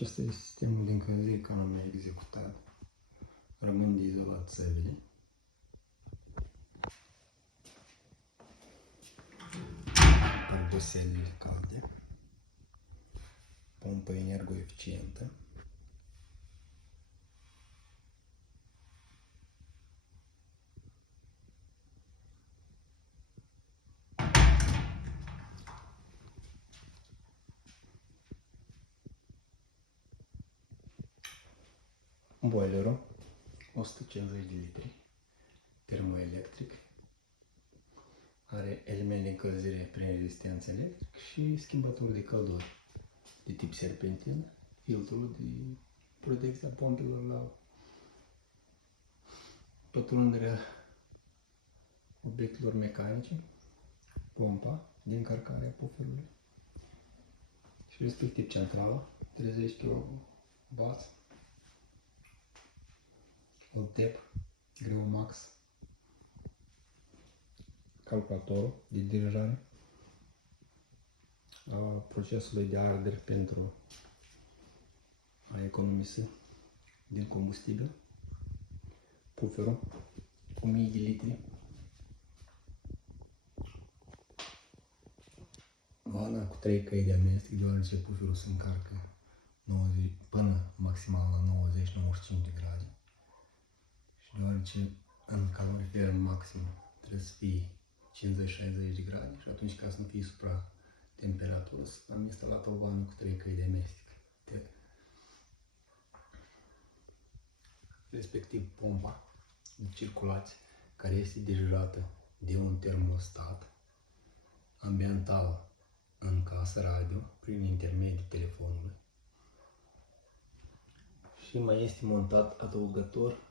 Acesta este sistemul de încălzire care am executat. Rămân de izolat țevile. Pardoselele calde. Pompă energoeficientă. Boilerul, 150 de litri, termoelectric, are element de încălzire prin rezistență electric și schimbător de căldură de tip serpentin, filtrul de protecție a pompelor la pătrunderea obiectelor mecanice, pompa de încărcare a pufferului și respectiv centrala, 30 kW, LTEP, greu max, calculatorul de dirijare a procesului de ardere pentru a economisi din combustibil, pufferul, 1000 de litri, vana cu 3 căi de amestec, deoarece pufferul se încarcă 90, până maximal la 90-95 de grade. Și deoarece în calorifer maxim trebuie să fie 50-60 de grade și atunci ca să nu fie supra temperatură am instalat o vană cu 3 căi de amestec. Respectiv pompa de circulație care este dirijată de un termostat ambiental în casă radio prin intermediul telefonului. Și mai este montat adăugător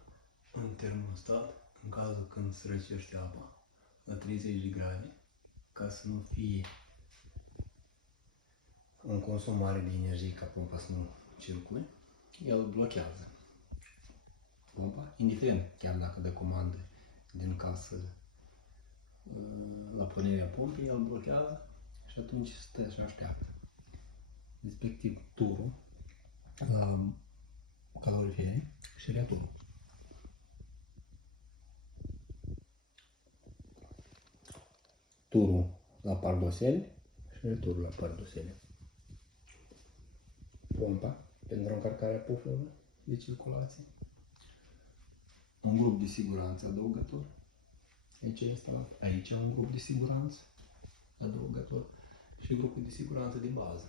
un termostat în cazul când se răcește apa la 30 de grade, ca să nu fie un consum mare de energie ca pompa să nu circule, el blochează pompa, indiferent chiar dacă dă comandă din casă la pornirea pompei, el blochează și atunci stă și așteaptă. Respectiv turul la calorifere și returul. Turul la pardosele și returul la pardosele. Pompa pentru încărcarea pufferului de circulație. Un grup de siguranță adăugător. Aici este instalat. Aici un grup de siguranță adăugător și grupul de siguranță de bază.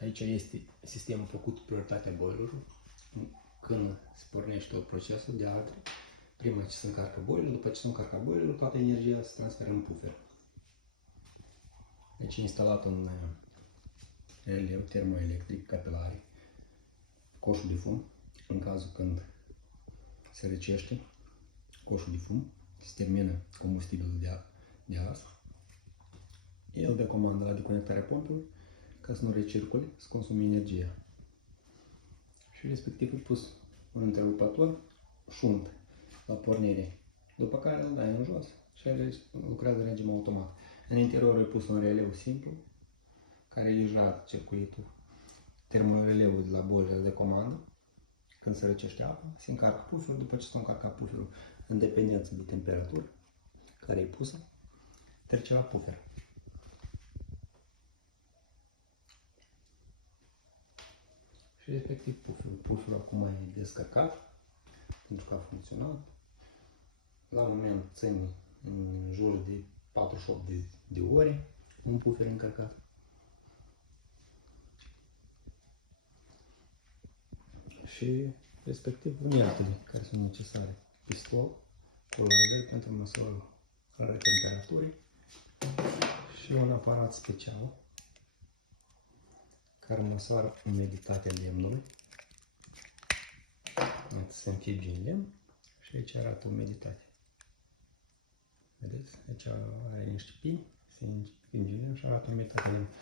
Aici este sistemul făcut prioritatea boilerului. Când se pornește tot procesul de ardere, prima ce se încarcă boilerul, după ce se încarcă boilerul, toată energia se transferă în puffer. Deci e instalat un releu termoelectric capilare, coșul de fum, în cazul când se răcește coșul de fum, se termină combustibilul de ars, el dă comandă la deconectarea pompului ca să nu recircule, să consume energia. Și respectiv e pus un întrerupător șunt la pornire, după care îl dai în jos și lucrează în regim automat. În interior e pus un releu simplu, care e jurat circuitul, termoreleul de la boiler de comandă. Când se răcește apa, se încarcă pufferul, după ce se încarcă pufferul în dependență de temperatură care e pusă, trece la puffer. Și respectiv pufferul acum e descărcat, pentru că a funcționat. La moment ține în jur de 48 de ore un puffer încărcat. Și respectiv uneltele care sunt necesare. Pistol cu laser pentru măsurarea temperaturii și un aparat special care măsoară umiditatea lemnului. Se înfige în lemn și aici arată umiditatea. Vedeți? Aici are niște pini, se înfige în lemn și arată umiditatea lemnului.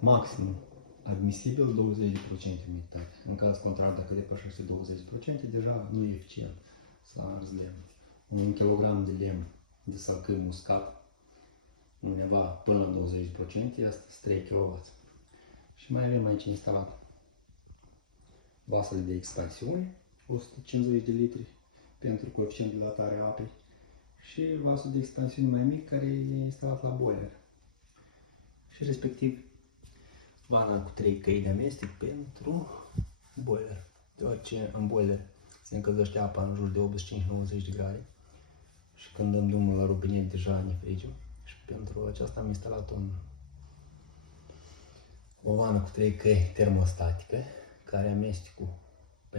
Maximum admisibil 20% umiditate. În caz contrar, dacă depășește 20%, deja nu e eficient să arzi lemn. 1 kg de lemn de sălcâi muscat, undeva până la 20%, este 3 kW. Și mai avem aici instalat vasele de expansiune, 150 de litri pentru coeficient de dilatare a apei și vasul de expansiune mai mic care e instalat la boiler. Și respectiv vana cu 3 căi de amestec pentru boiler. Deoarece în boiler se încălzește apa în jur de 85-90 de grade și când dăm drumul la robinet deja ne frigem. Și pentru aceasta am instalat o vană cu 3 căi termostatică care amestecul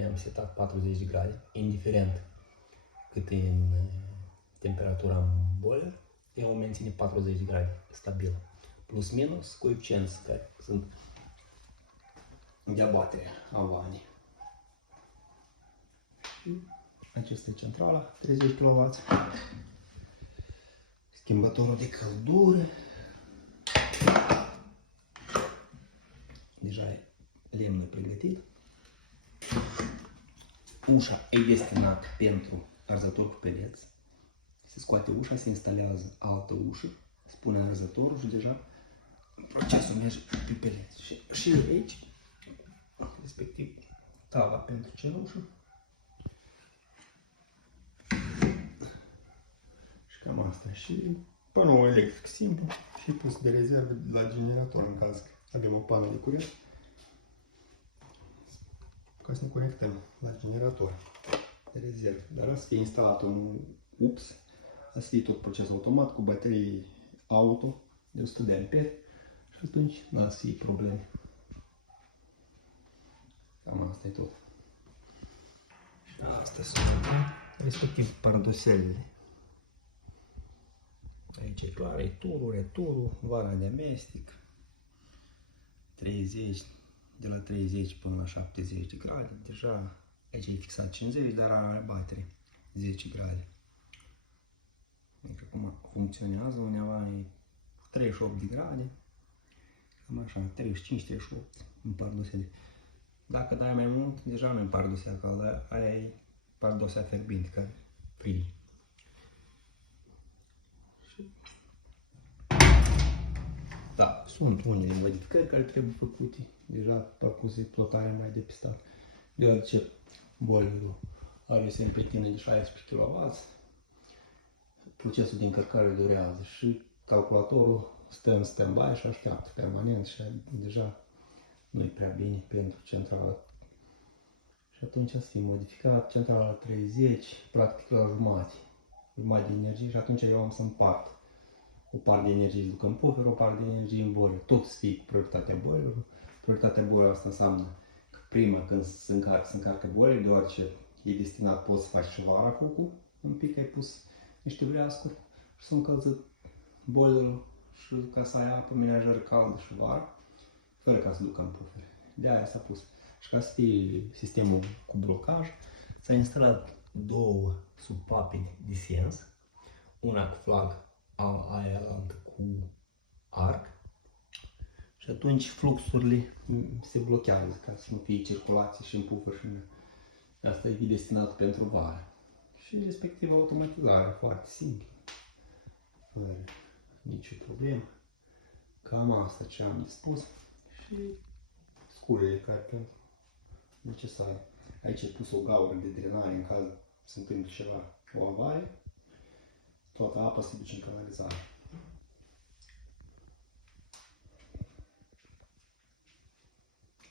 am setat 40 de grade, indiferent cât e în temperatura în boiler, ea o menține 40 de grade stabil. Plus minus coeficienți care sunt de abatere a vanei. Acesta e centrala, 30 kW. Schimbătorul de căldură. Deja e lemnul pregătit. Ușa e destinată pentru arzător cu pereți. Se scoate ușa, se instalează altă ușă, se pune arzătorul și deja procesul merge pe pereți. Și aici, respectiv, tava pentru cenușă. Și cam asta. Și panoul electric simplu și pus de rezervă la generator în caz că avem o pană de curent, ca să ne conectăm la generator de rezervă. Dar asta să fie instalat un UPS, să fie tot proces automat cu baterii auto de 100 de amperi și atunci nu să fie probleme. Cam asta e tot. Și astea sunt respectiv pardoselele. Aici e clar, e turul, returul, vana de amestec, 30, de la 30 până la 70 de grade, deja aici e fixat 50, dar are baterie 10 grade. Adică cum funcționează, undeva e 38 de grade, cam așa, 35-38 în pardosele. Dacă dai mai mult, deja nu e pardosea caldă, aia e pardosea fierbinte care frige. Da, sunt unele modificări care trebuie făcute, deja parcurs exploatarea mai depistat, deoarece boilerul are o serpentină de 16 kW, procesul de încărcare durează și calculatorul stă în stand-by și așteaptă permanent și deja nu e prea bine pentru centrala. Și atunci să fie modificat centrala la 30, practic la jumătate de energie și atunci eu am să împart. O parte de energie se ducă în puffer, o parte de energie în boiler. Tot să fie prioritatea boilerului. Prioritatea boilerului asta înseamnă că prima când se încarcă boiler, deoarece e destinat, poți să faci și vara focul, un pic ai pus niște vreascuri și s-a încălzit boilerul și ca să ai apă menajeră caldă și vara, fără ca să ducă în puffer. De aia s-a pus. Și ca să fie sistemul cu blocaj, s-a instalat două supape de sens, una cu flag aia cu arc și atunci fluxurile se blochează ca să nu fie circulație și în puffer și în... Asta e destinat pentru vară. Și respectiv automatizarea foarte simplă, fără nicio problemă. Cam asta ce am de spus și scurile care pentru necesare. Aici e pus o gaură de drenare în caz se întâmplă ceva, o avarie. Toată apa se duce în canalizare.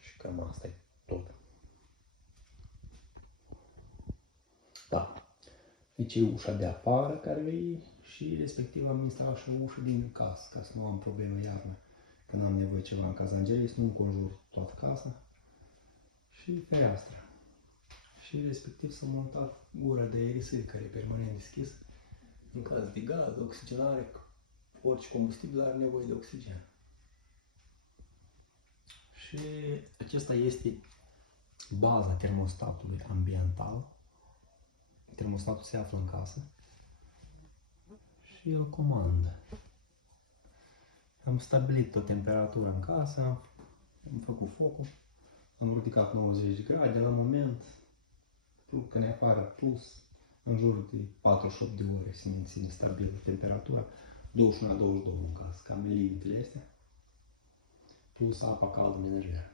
Și cam asta e tot. Da. Aici e ușa de afară care e și respectiv am instalat și o ușă din casă, ca să nu am probleme iarna. Când am nevoie ceva în casa Angelei, să nu înconjur toată casa. Și fereastra. Și respectiv s-a montat gura de aerisil care e permanent deschis. În caz de gaz, de oxigenare, orice combustibil are nevoie de oxigen. Și acesta este baza termostatului ambiental. Termostatul se află în casă și el comandă. Am stabilit o temperatură în casă, am făcut focul, am ridicat 90 de grade, la moment, când e afară plus, în jur de 48 de ore se menține stabilă temperatura, 21-22 în casă, cam limitele astea. plus apa caldă menajeră.